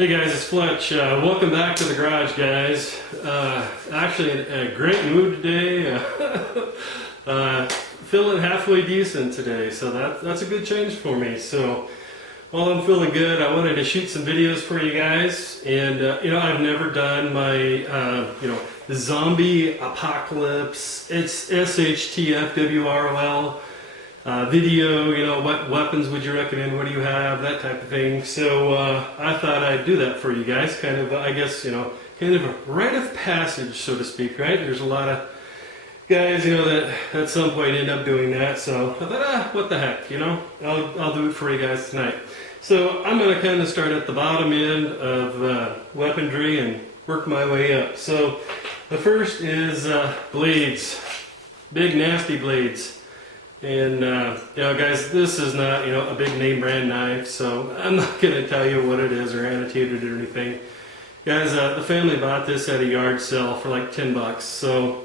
Hey guys, it's Fletch. Welcome back to the garage, guys. Actually, in a great mood today. Feeling halfway decent today, so that's a good change for me. So while I'm feeling good, I wanted to shoot some videos for you guys. And I've never done my the zombie apocalypse. It's SHTF WROL. Video, what weapons would you recommend, what do you have, that type of thing. So I thought I'd do that for you guys, kind of, I guess, kind of a rite of passage, so to speak, right? There's a lot of guys, that at some point end up doing that, so I thought, what the heck, I'll do it for you guys tonight. So I'm going to kind of start at the bottom end of weaponry and work my way up. So the first is blades, big nasty blades. And guys, this is not a big name brand knife, so I'm not going to tell you what it is or annotate it or anything. Guys, the family bought this at a yard sale for like $10. So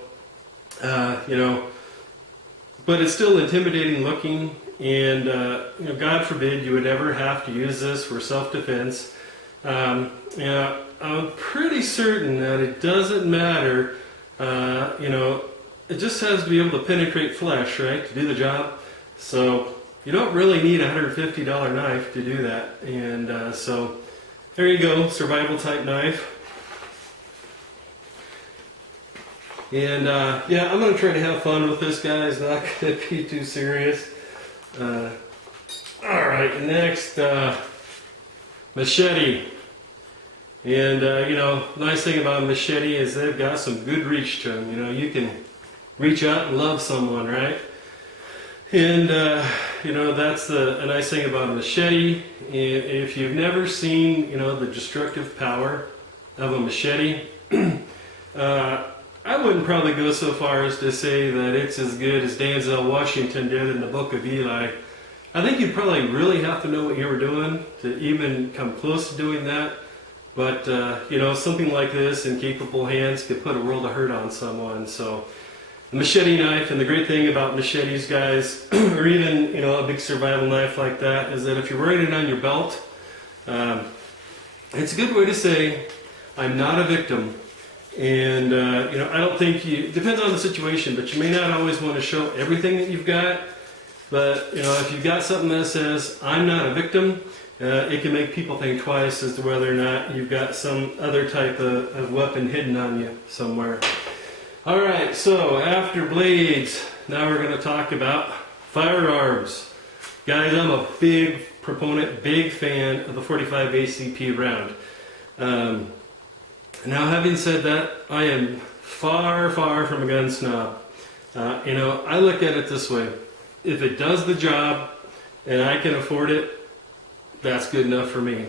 but it's still intimidating looking, and God forbid you would ever have to use this for self-defense. I'm pretty certain that it doesn't matter. It just has to be able to penetrate flesh, right, to do the job. So you don't really need a $150 knife to do that. And so there you go, survival type knife. And I'm going to try to have fun with this, guys. Not going to be too serious. Alright, next, machete. And nice thing about a machete is they've got some good reach to them. You can reach out and love someone, right? And that's a nice thing about a machete. If you've never seen the destructive power of a machete, I wouldn't probably go so far as to say that it's as good as Denzel Washington did in the Book of Eli. I think you'd probably really have to know what you were doing to even come close to doing that. But something like this in capable hands could put a world of hurt on someone. So the machete knife, and the great thing about machetes, guys, or even a big survival knife like that, is that if you're wearing it on your belt, it's a good way to say, I'm not a victim. And I don't think depends on the situation, but you may not always want to show everything that you've got. But if you've got something that says, I'm not a victim, it can make people think twice as to whether or not you've got some other type of weapon hidden on you somewhere. Alright, so after blades, now we're going to talk about firearms. Guys, I'm a big proponent, big fan of the 45 ACP round. Now, having said that, I am far, far from a gun snob. I look at it this way. If it does the job and I can afford it, that's good enough for me.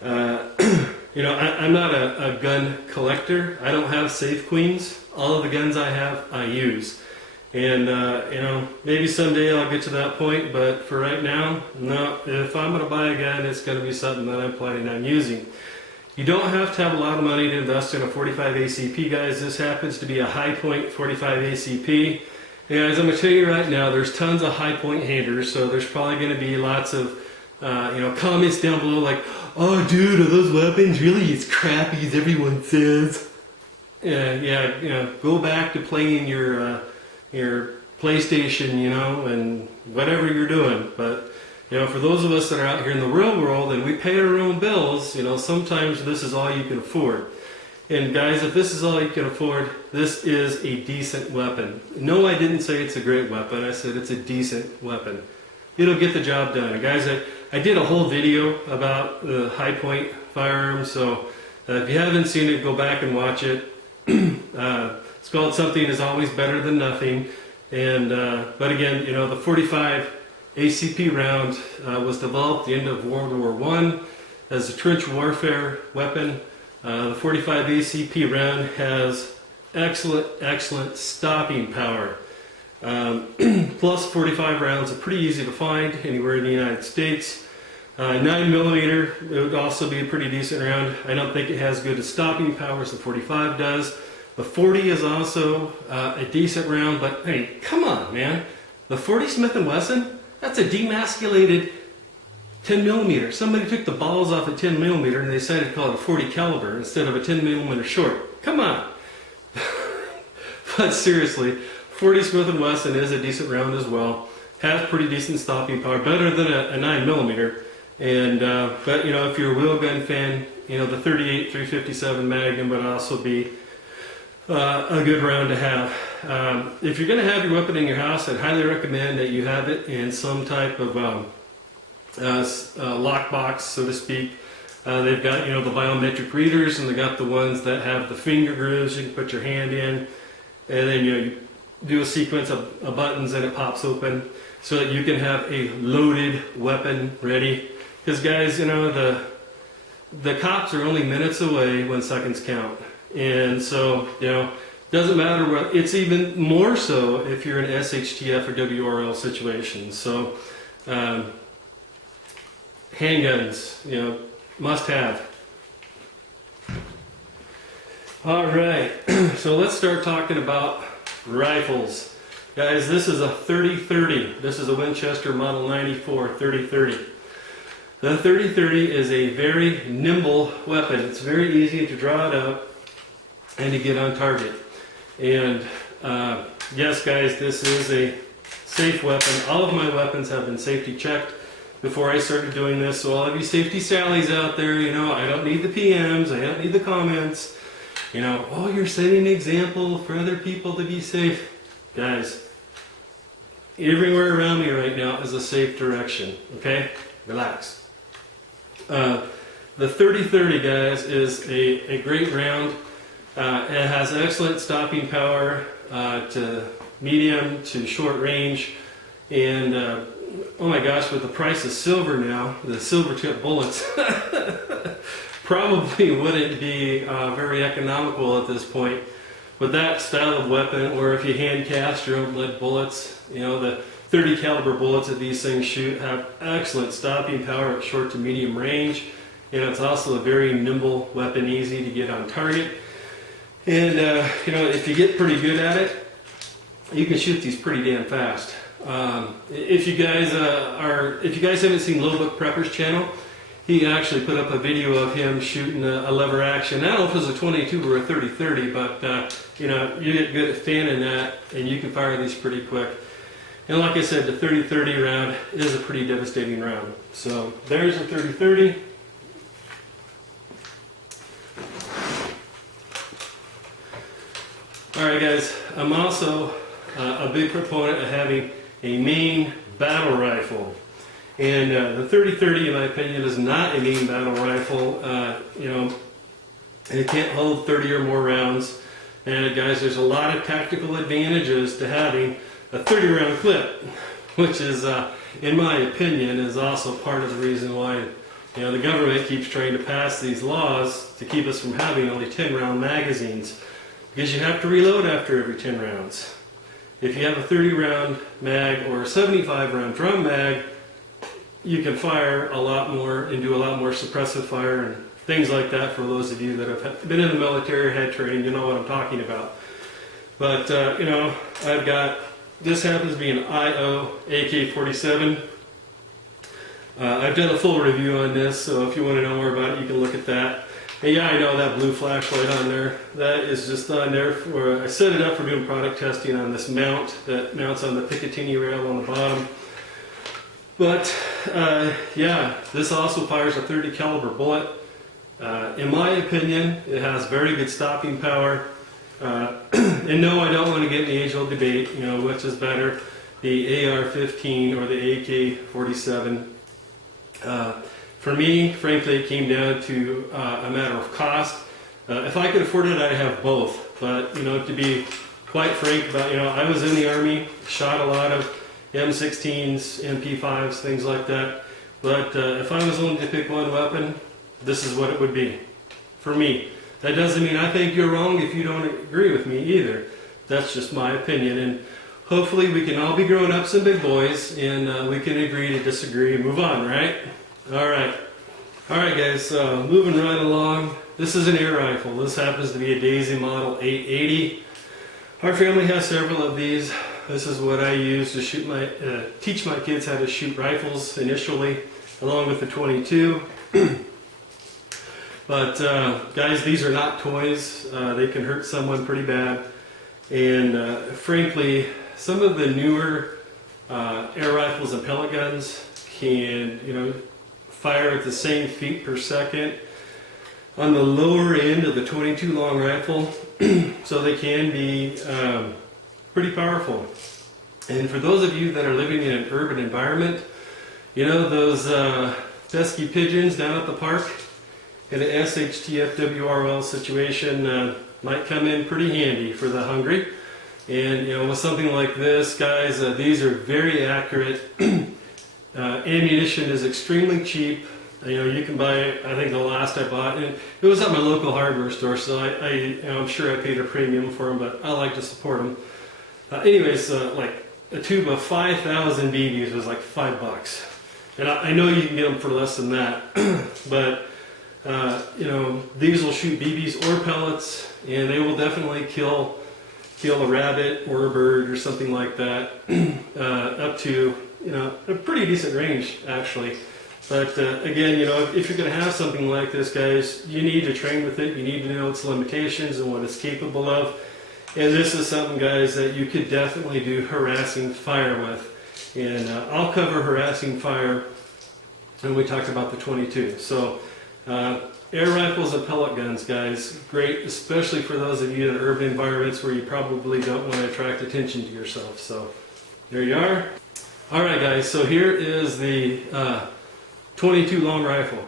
I'm not a gun collector. I don't have safe queens. All of the guns I have, I use. And, maybe someday I'll get to that point, but for right now, no. If I'm going to buy a gun, it's going to be something that I'm planning on using. You don't have to have a lot of money to invest in a 45 ACP, guys. This happens to be a high point 45 ACP. And as I'm going to tell you right now, there's tons of high point haters, so there's probably going to be lots of comments down below like, oh dude, are those weapons really as crappy as everyone says? Go back to playing your PlayStation, and whatever you're doing. But for those of us that are out here in the real world and we pay our own bills, sometimes this is all you can afford. And guys, if this is all you can afford, this is a decent weapon. No, I didn't say it's a great weapon. I said it's a decent weapon. It'll get the job done. And guys, I did a whole video about the high point firearms, so if you haven't seen it, go back and watch it. It's called Something is Always Better Than Nothing. And but again, the 45 ACP round was developed at the end of World War I as a trench warfare weapon. The 45 ACP round has excellent stopping power. Plus 45 rounds are pretty easy to find anywhere in the United States. 9mm, it would also be a pretty decent round. I don't think it has good as stopping power as the 45 does. The 40 is also a decent round, but hey, come on, man. The 40 Smith & Wesson, that's a demasculated 10 millimeter. Somebody took the balls off a 10 millimeter and they decided to call it a 40 caliber instead of a 10 millimeter short. Come on. But seriously, 40 Smith & Wesson is a decent round as well. Has pretty decent stopping power, better than a 9 millimeter. And but you know, if you're a wheel gun fan, you know the 38 357 Magnum would also be a good round to have. If you're going to have your weapon in your house, I'd highly recommend that you have it in some type of lockbox, so to speak. They've got, you know, the biometric readers, and they got the ones that have the finger grooves you can put your hand in, and then you do a sequence of buttons and it pops open so that you can have a loaded weapon ready. Because guys, you know, the cops are only minutes away when seconds count. And so, you know, doesn't matter what, it's even more so if you're in SHTF or WRL situations. So, handguns, you know, must have. All right, so let's start talking about rifles. Guys, this is a 30-30. This is a Winchester Model 94 30-30. The 30-30 is a very nimble weapon. It's very easy to draw it up and to get on target. And yes, guys, this is a safe weapon. All of my weapons have been safety checked before I started doing this. So all of you safety Sallys out there, you know, I don't need the PMs, I don't need the comments. You know, oh, you're setting an example for other people to be safe. Guys, everywhere around me right now is a safe direction, okay? Relax. The 30-30, guys, is a great round. It has excellent stopping power to medium to short range. And oh my gosh, with the price of silver now, the silver tip bullets probably wouldn't be very economical at this point. With that style of weapon, or if you hand cast your own lead bullets, you know, the 30 caliber bullets that these things shoot have excellent stopping power at short to medium range. And it's also a very nimble weapon, easy to get on target. And you know, if you get pretty good at it, you can shoot these pretty damn fast. If you guys haven't seen Lowbook Prepper's channel, he actually put up a video of him shooting a lever action. I don't know if it was a 22 or a 30-30, but you know, you get good at fanning that, and you can fire these pretty quick. And like I said, the 30-30 round is a pretty devastating round. So there's a 30-30. Alright guys, I'm also a big proponent of having a main battle rifle. And the 30-30, in my opinion, is not a main battle rifle. You know, it can't hold 30 or more rounds. And guys, there's a lot of tactical advantages to having a 30-round clip, which is, in my opinion, is also part of the reason why, you know, the government keeps trying to pass these laws to keep us from having only 10-round magazines. Because you have to reload after every 10 rounds. If you have a 30-round mag or a 75-round drum mag, you can fire a lot more and do a lot more suppressive fire and things like that. For those of you that have been in the military or had training, you know what I'm talking about. But, you know, I've got, this happens to be an IO AK-47. I've done a full review on this, so if you want to know more about it, you can look at that. And yeah, I know that blue flashlight on there, that is just on there for, I set it up for doing product testing on this mount that mounts on the Picatinny rail on the bottom. But yeah, this also fires a 30 caliber bullet. In my opinion, it has very good stopping power. And no, I don't want to get in the age-old debate, you know, which is better, the AR-15 or the AK-47. For me, frankly, it came down to a matter of cost. If I could afford it, I'd have both. But, you know, to be quite frank about, you know, I was in the Army, shot a lot of M16s, MP5s, things like that. But if I was only to pick one weapon, this is what it would be for me. That doesn't mean I think you're wrong if you don't agree with me either. That's just my opinion. And hopefully we can all be grown-ups and big boys, and we can agree to disagree and move on, right? Alright, guys, moving right along. This is an air rifle. This happens to be a Daisy Model 880. Our family has several of these. This is what I use to shoot teach my kids how to shoot rifles initially. along with the 22. But guys, these are not toys. They can hurt someone pretty bad. And frankly, some of the newer air rifles and pellet guns can, fire at the same feet per second on the lower end of the 22 long rifle. So they can be pretty powerful. And for those of you that are living in an urban environment, those pesky pigeons down at the park in an SHTF WROL situation might come in pretty handy for the hungry. And with something like this, guys, these are very accurate. Ammunition is extremely cheap. You can buy, I think the last I bought, and it was at my local hardware store, so I'm sure I paid a premium for them, but I like to support them. Anyways, like a tube of 5,000 BBs was like $5. And I know you can get them for less than that, but these will shoot BBs or pellets, and they will definitely kill a rabbit or a bird or something like that, up to a pretty decent range actually. But again, if you're going to have something like this, guys, you need to train with it. You need to know its limitations and what it's capable of. And this is something, guys, that you could definitely do harassing fire with. And I'll cover harassing fire when we talk about the 22. So air rifles and pellet guns, guys, great, especially for those of you in urban environments where you probably don't want to attract attention to yourself. So there you are. All right, guys, so here is the 22 long rifle.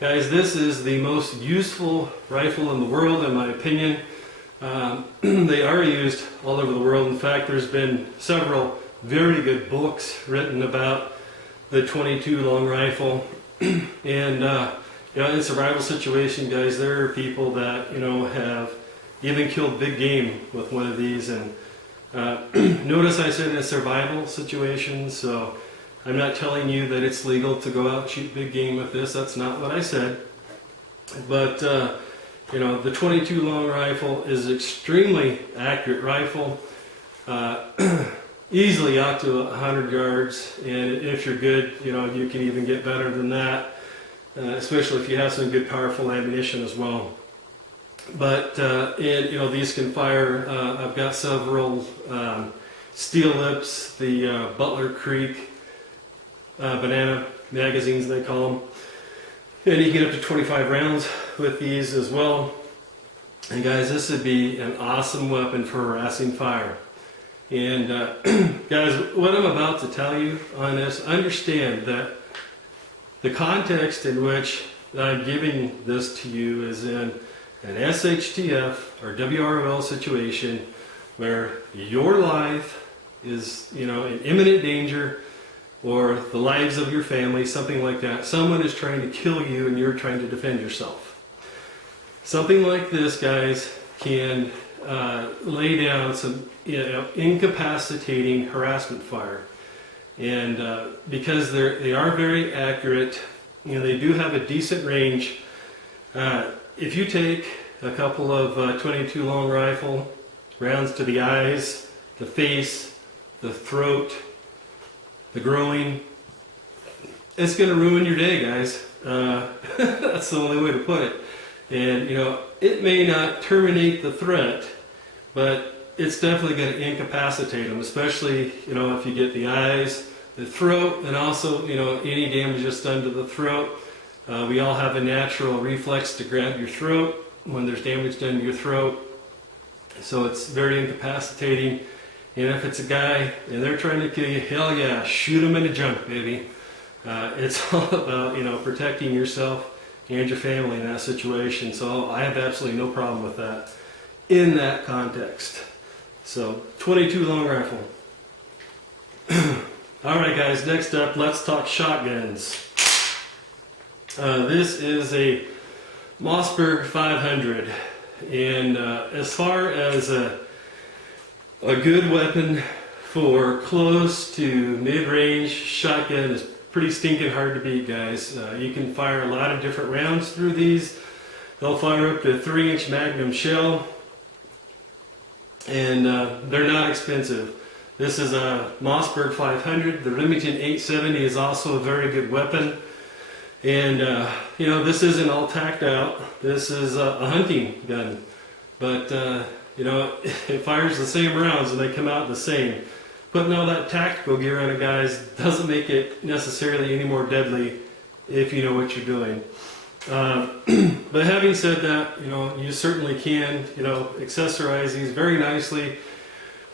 Guys, this is the most useful rifle in the world, in my opinion. They are used all over the world. In fact, there's been several very good books written about the 22 long rifle. And in survival situation, guys, there are people that have even killed big game with one of these. And notice I said in a survival situation, so I'm not telling you that it's legal to go out and shoot big game with this. That's not what I said. But the 22 long rifle is an extremely accurate rifle, easily out to 100 yards, and if you're good, you can even get better than that, especially if you have some good powerful ammunition as well. But these can fire. I've got several steel lips, the Butler Creek banana magazines they call them. And you get up to 25 rounds with these as well. And guys, this would be an awesome weapon for harassing fire. And guys, what I'm about to tell you on this, understand that the context in which I'm giving this to you is in an SHTF or WROL situation where your life is, in imminent danger, or the lives of your family, something like that. Someone is trying to kill you and you're trying to defend yourself. Something like this, guys, can lay down some incapacitating harassment fire. And because they are very accurate, they do have a decent range. If you take a couple of 22 long rifle rounds to the eyes, the face, the throat, the groin, it's going to ruin your day, guys. That's the only way to put it. And it may not terminate the threat, but it's definitely going to incapacitate them, especially if you get the eyes, the throat, and also any damage that's done to the throat. We all have a natural reflex to grab your throat when there's damage done to your throat, so it's very incapacitating. And if it's a guy and they're trying to kill you, hell yeah, shoot them in the junk, baby. It's all about protecting yourself and your family in that situation. So I have absolutely no problem with that in that context. So 22 long rifle. All right, guys. Next up, let's talk shotguns. This is a Mossberg 500, and as far as a good weapon for close to mid-range shotgun is pretty stinking hard to beat, guys. You can fire a lot of different rounds through these. They'll fire up to a 3-inch Magnum shell, and they're not expensive. This is a Mossberg 500. The Remington 870 is also a very good weapon. And you know, this isn't all tacked out. This is a hunting gun, but you know, it fires the same rounds and they come out the same. Putting all that tactical gear on it, guys, doesn't make it necessarily any more deadly if you know what you're doing. But having said that, you know, you certainly can, you know, accessorize these very nicely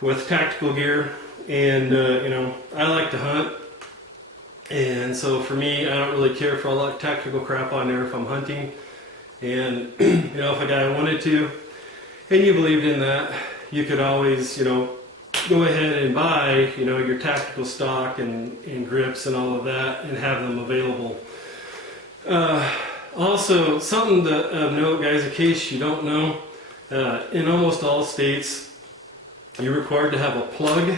with tactical gear. And you know, I like to hunt, and so for me, I don't really care for all that tactical crap on there if I'm hunting. And you know, if a guy wanted to, and you believed in that, you could always, you know, go ahead and buy, you know, your tactical stock and grips and all of that, and have them available. Also, something to note, guys, in case you don't know, in almost all states, you're required to have a plug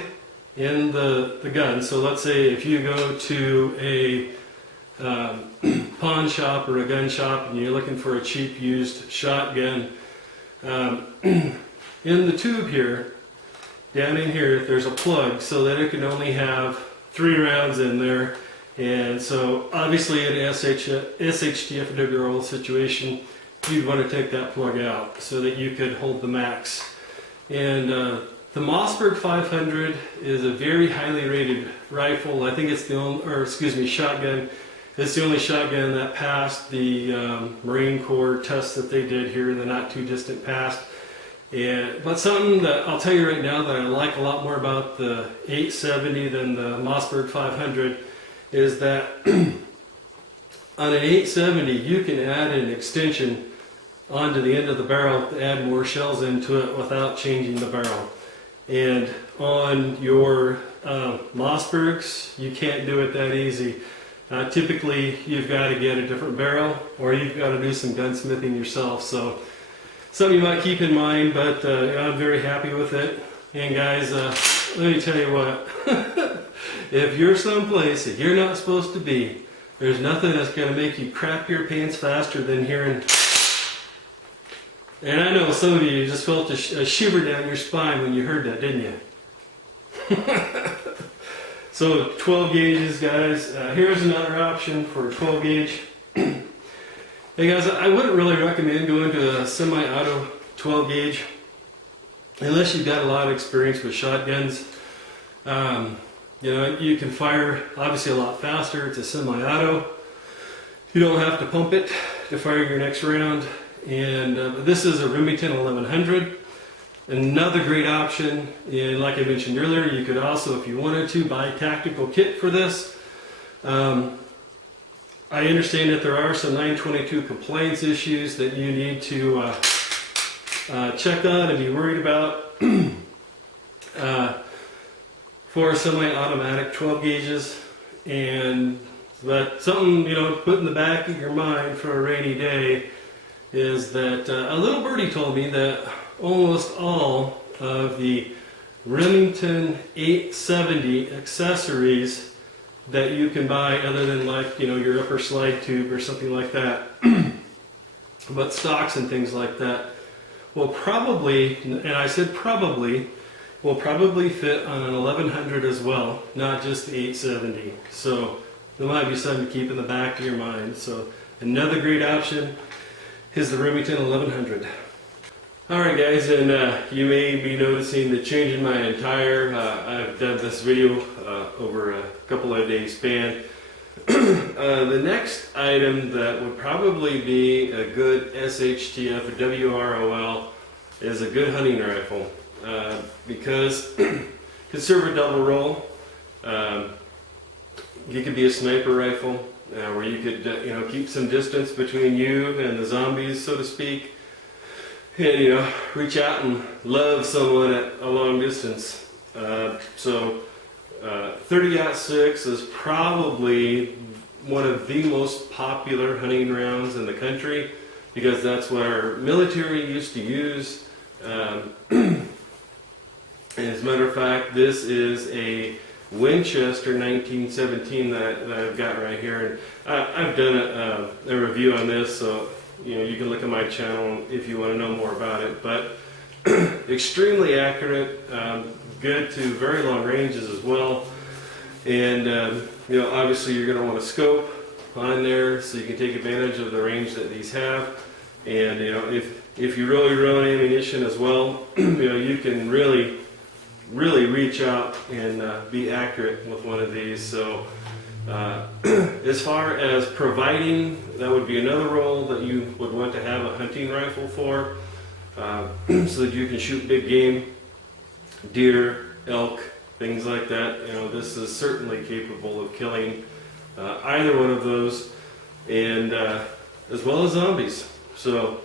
in the gun. So let's say if you go to a pawn shop or a gun shop and you're looking for a cheap used shotgun, in the tube here, down in here, there's a plug so that it can only have 3 rounds in there. And so obviously in an SHTF WROL situation, you'd want to take that plug out so that you could hold the max. And the Mossberg 500 is a very highly rated rifle. I think it's the only, or excuse me, shotgun. It's the only shotgun that passed the Marine Corps test that they did here in the not too distant past. But something that I'll tell you right now that I like a lot more about the 870 than the Mossberg 500 is that on an 870 you can add an extension onto the end of the barrel to add more shells into it without changing the barrel. And on your Mossbergs, you can't do it that easy. Typically, you've got to get a different barrel, or you've got to do some gunsmithing yourself. So, something you might keep in mind, but I'm very happy with it. And guys, let me tell you what, if you're someplace that you're not supposed to be, there's nothing that's going to make you crap your pants faster than hearing. And I know some of you just felt a shiver down your spine when you heard that, didn't you? So 12 gauges, guys. Here's another option for a 12 gauge. Hey guys, I wouldn't really recommend going to a semi-auto 12 gauge unless you've got a lot of experience with shotguns. You know, you can fire obviously a lot faster. It's a semi-auto. You don't have to pump it to fire your next round. And this is a Remington 1100. Another great option, and like I mentioned earlier, you could also, if you wanted to, buy a tactical kit for this. I understand that there are some 922 compliance issues that you need to check on and be worried about for semi-automatic 12 gauges. But something, you know, put in the back of your mind for a rainy day is that a little birdie told me that almost all of the Remington 870 accessories that you can buy, other than like, you know, your upper slide tube or something like that, but stocks and things like that, will probably, and I said probably, will probably fit on an 1100 as well, not just the 870. So there might be something to keep in the back of your mind. So another great option is the Remington 1100. Alright guys, and you may be noticing the change in my attire. I've done this video over a couple of days span. The next item that would probably be a good SHTF WROL is a good hunting rifle. Because conservative double roll, you could be a sniper rifle where you could you know, keep some distance between you and the zombies, so to speak. And, you know, reach out and love someone at a long distance. So 30-06 is probably one of the most popular hunting rounds in the country because that's what our military used to use. And as a matter of fact, this is a Winchester 1917 that I've got right here. And I've done a review on this, so you know, you can look at my channel if you want to know more about it. But extremely accurate, good to very long ranges as well. And you know, obviously you're going to want a scope on there so you can take advantage of the range that these have. And if you really run ammunition as well, you can really reach out and be accurate with one of these. So as far as providing, that would be another role that you would want to have a hunting rifle for, so that you can shoot big game, deer, elk, things like that. This is certainly capable of killing either one of those, and as well as zombies. So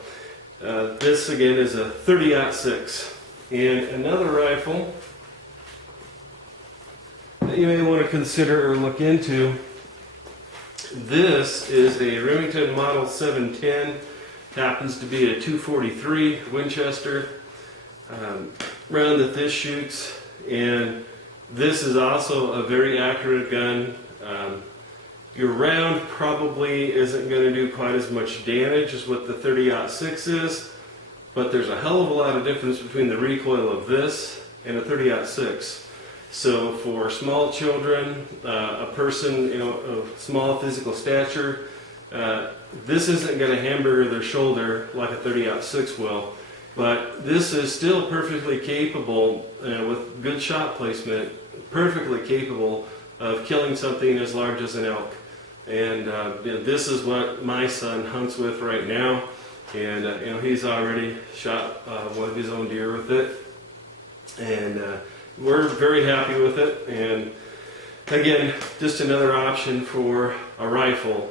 this again is a 30-06, and another rifle that you may want to consider or look into. This is a Remington Model 710. Happens to be a 243 Winchester round that this shoots, and this is also a very accurate gun. Your round probably isn't going to do quite as much damage as what the 30-06 is, but there's a hell of a lot of difference between the recoil of this and a 30-06. So for small children, a person of small physical stature, this isn't going to hamburger their shoulder like a 30-06 will, but this is still perfectly capable, with good shot placement, perfectly capable of killing something as large as an elk. And this is what my son hunts with right now, and he's already shot one of his own deer with it, and we're very happy with it. And again, just another option for a rifle.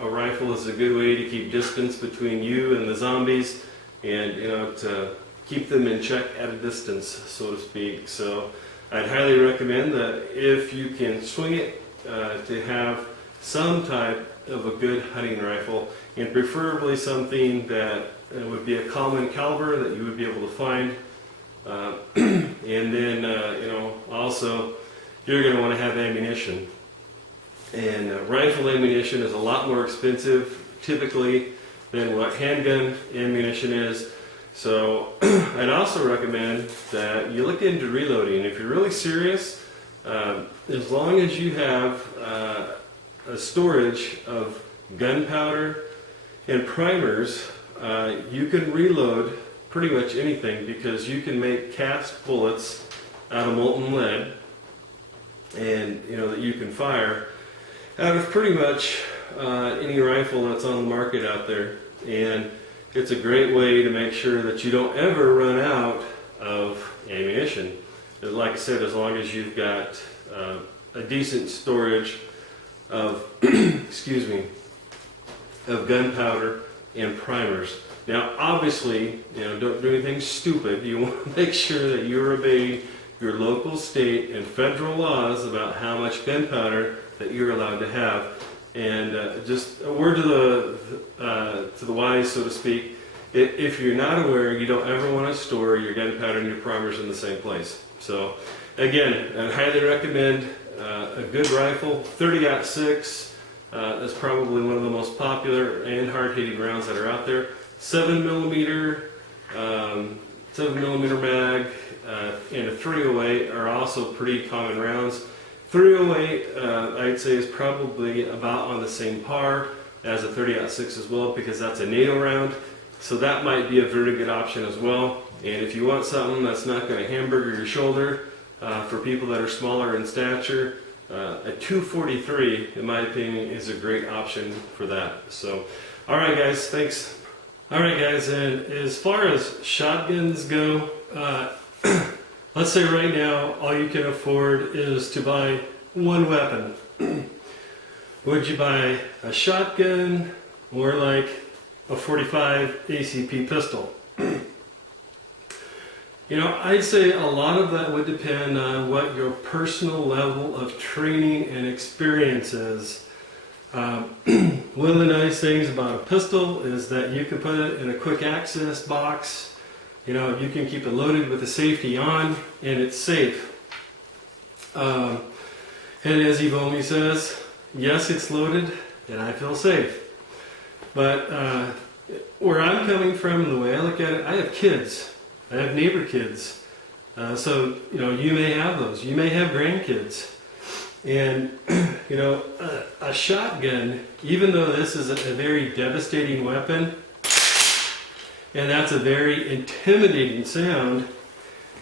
A rifle is a good way to keep distance between you and the zombies, and to keep them in check at a distance, so to speak. So I'd highly recommend that if you can swing it, to have some type of a good hunting rifle, and preferably something that would be a common caliber that you would be able to find. And then, also you're going to want to have ammunition. And rifle ammunition is a lot more expensive typically than what handgun ammunition is. So I'd also recommend that you look into reloading. If you're really serious, as long as you have a storage of gunpowder and primers, you can reload pretty much anything, because you can make cast bullets out of molten lead, and that you can fire out of pretty much any rifle that's on the market out there. And it's a great way to make sure that you don't ever run out of ammunition. Like I said, as long as you've got a decent storage of excuse me, of gunpowder and primers. Now obviously, don't do anything stupid. You want to make sure that you're obeying your local, state, and federal laws about how much gunpowder that you're allowed to have. And just a word to the wise, so to speak. If you're not aware, you don't ever want to store your gunpowder and your primers in the same place. So again, I highly recommend a good rifle. 30-06 is probably one of the most popular and hard-hitting rounds that are out there. 7mm mag and a 308 are also pretty common rounds. 308 I'd say is probably about on the same par as a 30-06 as well, because that's a NATO round. So that might be a very good option as well. And if you want something that's not going to hamburger your shoulder, for people that are smaller in stature, a 243, in my opinion, is a great option for that. So, alright guys, thanks. Alright guys, and as far as shotguns go, let's say right now all you can afford is to buy one weapon. Would you buy a shotgun or like a 45 ACP pistol? I'd say a lot of that would depend on what your personal level of training and experience is. One of the nice things about a pistol is that you can put it in a quick access box. You can keep it loaded with the safety on, and it's safe. And as b.o.b says, yes, it's loaded, and I feel safe. But where I'm coming from and the way I look at it, I have kids. I have neighbor kids. So, you may have those. You may have grandkids. And you know, a shotgun, even though this is a very devastating weapon, and that's a very intimidating sound,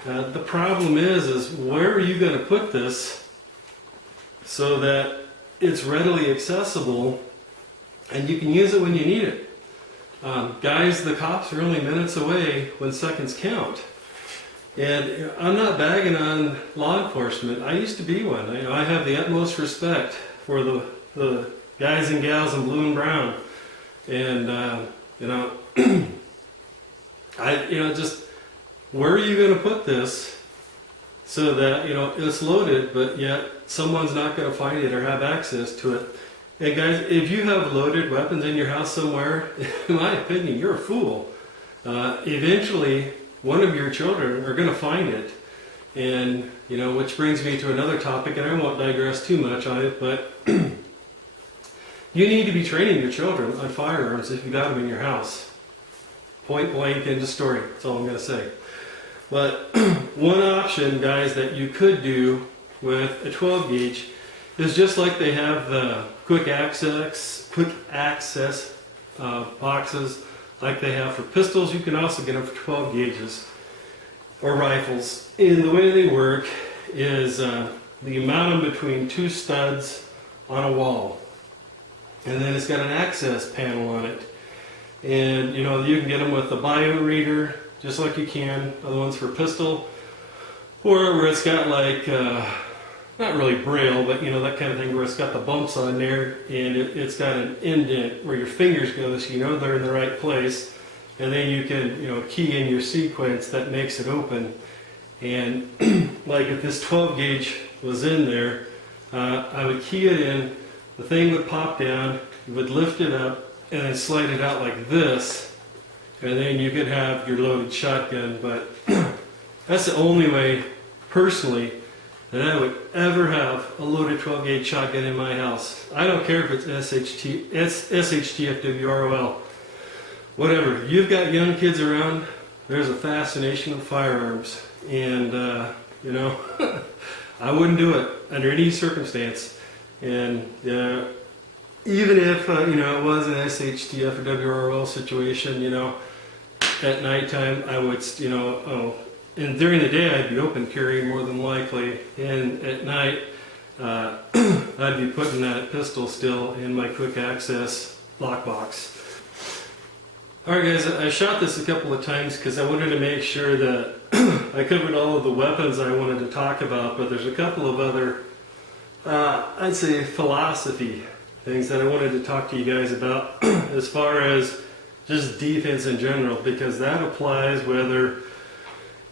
the problem is where are you going to put this so that it's readily accessible and you can use it when you need it. Guys, the cops are only minutes away when seconds count. And I'm not bagging on law enforcement. I used to be one. I have the utmost respect for the guys and gals in blue and brown. And, you know, just where are you going to put this so that, you know, it's loaded, but yet someone's not going to find it or have access to it. And guys, if you have loaded weapons in your house somewhere, in my opinion, you're a fool. Eventually, one of your children are going to find it. And, you know, which brings me to another topic, and I won't digress too much on it, but you need to be training your children on firearms if you got them in your house. Point blank, end of story. That's all I'm going to say. But one option, guys, that you could do with a 12 gauge is just like they have the quick access boxes like they have for pistols. You can also get them for 12 gauges or rifles. And the way they work is you mount them between two studs on a wall. And then it's got an access panel on it. And, you know, you can get them with a bio reader, just like you can other ones for pistol, or where it's got like, not really braille, but you know, that kind of thing where it's got the bumps on there and it's got an indent where your fingers go so you know they're in the right place. And then you can, you know, key in your sequence that makes it open. And like if this 12 gauge was in there, I would key it in, the thing would pop down, you would lift it up, and then slide it out like this, and then you could have your loaded shotgun. But that's the only way, personally, that I would ever have a loaded 12 gauge shotgun in my house. I don't care if it's SHTF WROL, whatever. You've got young kids around, there's a fascination with firearms, and you know, I wouldn't do it under any circumstance. And even if, you know, it was an SHTF or WRL situation, you know, at nighttime I would, you know, and during the day I'd be open carrying more than likely, and at night I'd be putting that pistol still in my quick access lockbox. Alright guys, I shot this a couple of times because I wanted to make sure that I covered all of the weapons I wanted to talk about, but there's a couple of other, I'd say, philosophy things that I wanted to talk to you guys about as far as just defense in general, because that applies whether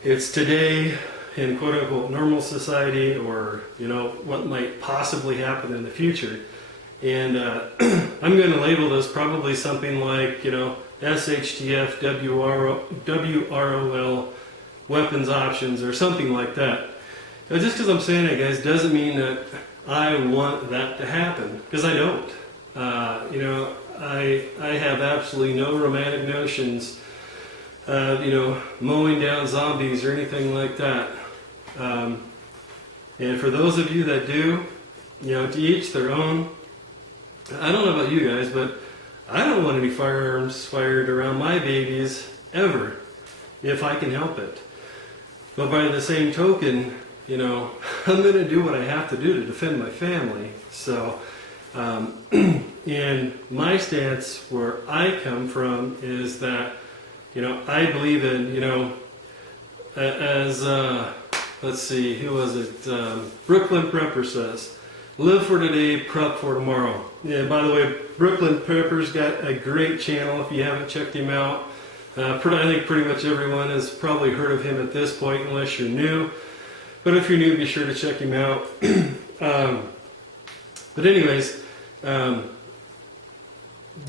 it's today in quote-unquote normal society or, you know, what might possibly happen in the future. And I'm going to label this probably something like, you know, SHTF WROL weapons options or something like that. Now, just because I'm saying it, guys, doesn't mean that I want that to happen, because I don't. You know, I have absolutely no romantic notions of, you know, mowing down zombies or anything like that. And for those of you that do, you know, to each their own. I don't know about you guys, but I don't want any firearms fired around my babies ever, if I can help it. But by the same token, you know, I'm going to do what I have to do to defend my family. So, and my stance where I come from is that, you know, I believe in, you know, as, let's see, who was it? Brooklyn Prepper says, live for today, prep for tomorrow. Yeah, by the way, Brooklyn Prepper's got a great channel if you haven't checked him out. I think pretty much everyone has probably heard of him at this point, unless you're new. But if you're new, be sure to check him out. But anyways,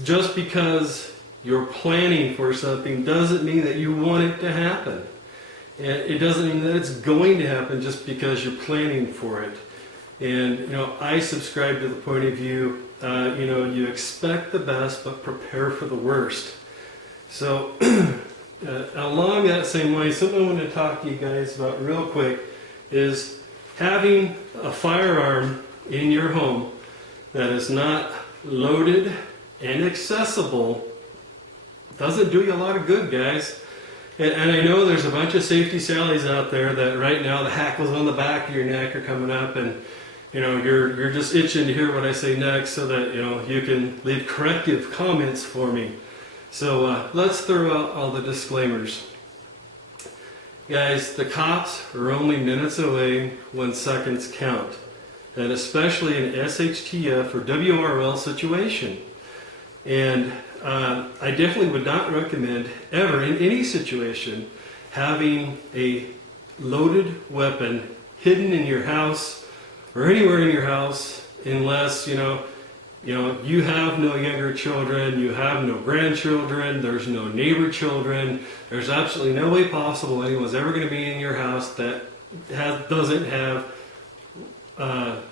just because you're planning for something doesn't mean that you want it to happen. And it doesn't mean that it's going to happen just because you're planning for it. And, you know, I subscribe to the point of view, you know, you expect the best, but prepare for the worst. So, along that same way, something I want to talk to you guys about real quick is having a firearm in your home that is not loaded and accessible doesn't do you a lot of good, guys. And I know there's a bunch of safety Sallys out there that right now the hackles on the back of your neck are coming up, and you're just itching to hear what I say next so that you can leave corrective comments for me. So let's throw out all the disclaimers. Guys, the cops are only minutes away when seconds count, and especially in SHTF or WRL situation. And I definitely would not recommend ever in any situation having a loaded weapon hidden in your house or anywhere in your house unless you have no younger children, you have no grandchildren, there's no neighbor children, there's absolutely no way possible anyone's ever going to be in your house that doesn't have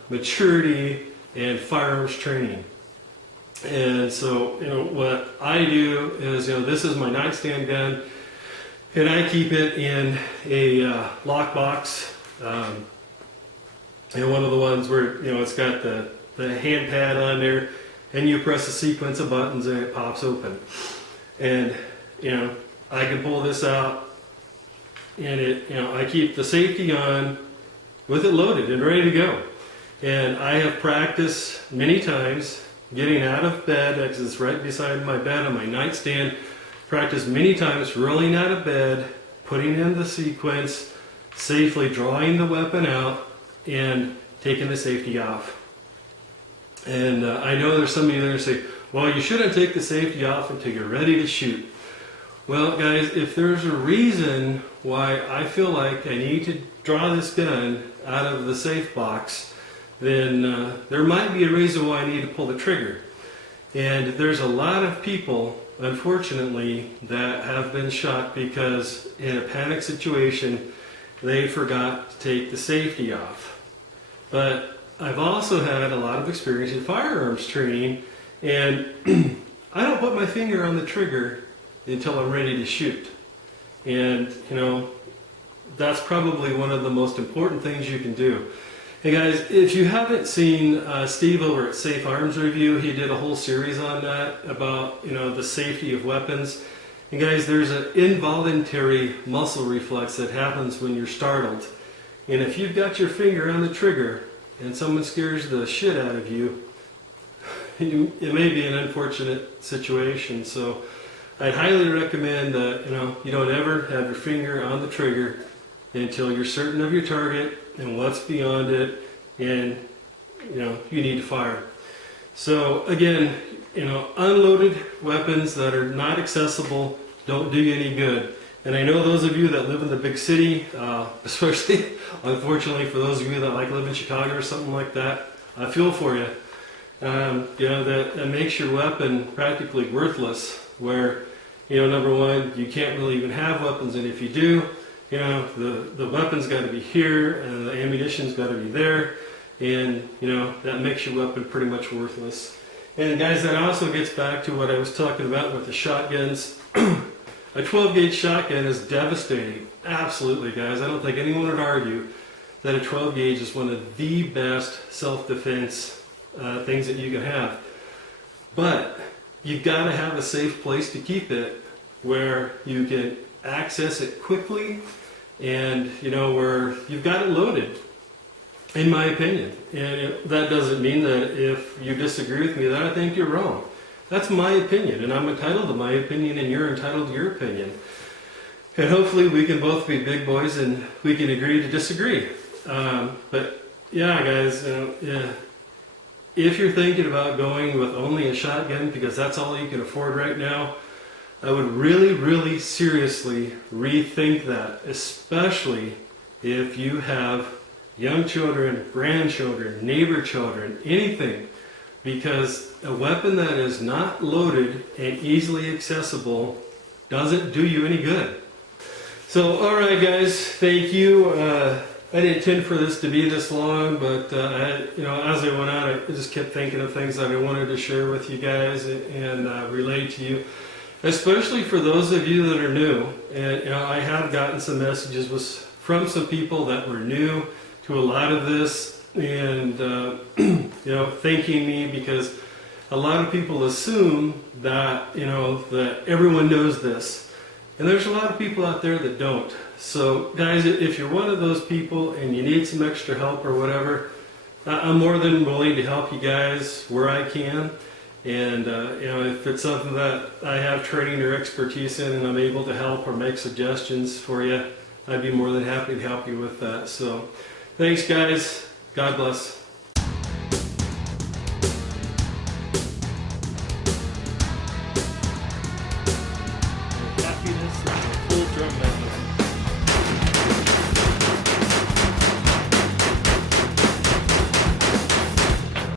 maturity and firearms training. And so, what I do is, this is my nightstand gun, and I keep it in a lockbox, one of the ones where, it's got the hand pad on there, and you press a sequence of buttons and it pops open. And, I can pull this out, and I keep the safety on with it loaded and ready to go. And I have practiced many times getting out of bed, because it's right beside my bed on my nightstand. Practice many times rolling out of bed, putting in the sequence, safely drawing the weapon out, and taking the safety off. And I know there's somebody there who say, well, you shouldn't take the safety off until you're ready to shoot. Well, guys, if there's a reason why I feel like I need to draw this gun out of the safe box, then there might be a reason why I need to pull the trigger. And there's a lot of people, unfortunately, that have been shot because in a panic situation, they forgot to take the safety off. But I've also had a lot of experience in firearms training, and I don't put my finger on the trigger until I'm ready to shoot. And, that's probably one of the most important things you can do. Hey guys, if you haven't seen Steve over at Safe Arms Review, he did a whole series on that about the safety of weapons. And guys, there's an involuntary muscle reflex that happens when you're startled. And if you've got your finger on the trigger and someone scares the shit out of you, it may be an unfortunate situation. So I'd highly recommend that you don't ever have your finger on the trigger until you're certain of your target and what's beyond it, and you need to fire. So again, unloaded weapons that are not accessible don't do you any good. And I know those of you that live in the big city, especially unfortunately for those of you that like live in Chicago or something like that, I feel for you. That makes your weapon practically worthless, where number one, you can't really even have weapons, and if you do, the weapon's got to be here and the ammunition's got to be there, and that makes your weapon pretty much worthless. And guys, that also gets back to what I was talking about with the shotguns. A 12 gauge shotgun is devastating. Absolutely, guys. I don't think anyone would argue that a 12 gauge is one of the best self-defense things that you can have. But you've got to have a safe place to keep it where you can access it quickly, and where you've got it loaded, in my opinion. And that doesn't mean that if you disagree with me that I think you're wrong. That's my opinion, and I'm entitled to my opinion, and you're entitled to your opinion. And hopefully we can both be big boys and we can agree to disagree. But yeah, guys, if you're thinking about going with only a shotgun because that's all you can afford right now, I would really, really seriously rethink that, especially if you have young children, grandchildren, neighbor children, anything, because a weapon that is not loaded and easily accessible doesn't do you any good. So, all right, guys, thank you. I didn't intend for this to be this long, but as I went out, I just kept thinking of things that I wanted to share with you guys and relate to you. Especially for those of you that are new, and I have gotten some messages from some people that were new to a lot of this, and you know, thanking me, because a lot of people assume that, you know, that everyone knows this, and there's a lot of people out there that don't. So guys, if you're one of those people and you need some extra help or whatever, I'm more than willing to help you guys where I can. And you know, if it's something that I have training or expertise in and I'm able to help or make suggestions for you, I'd be more than happy to help you with that. So thanks guys, God bless.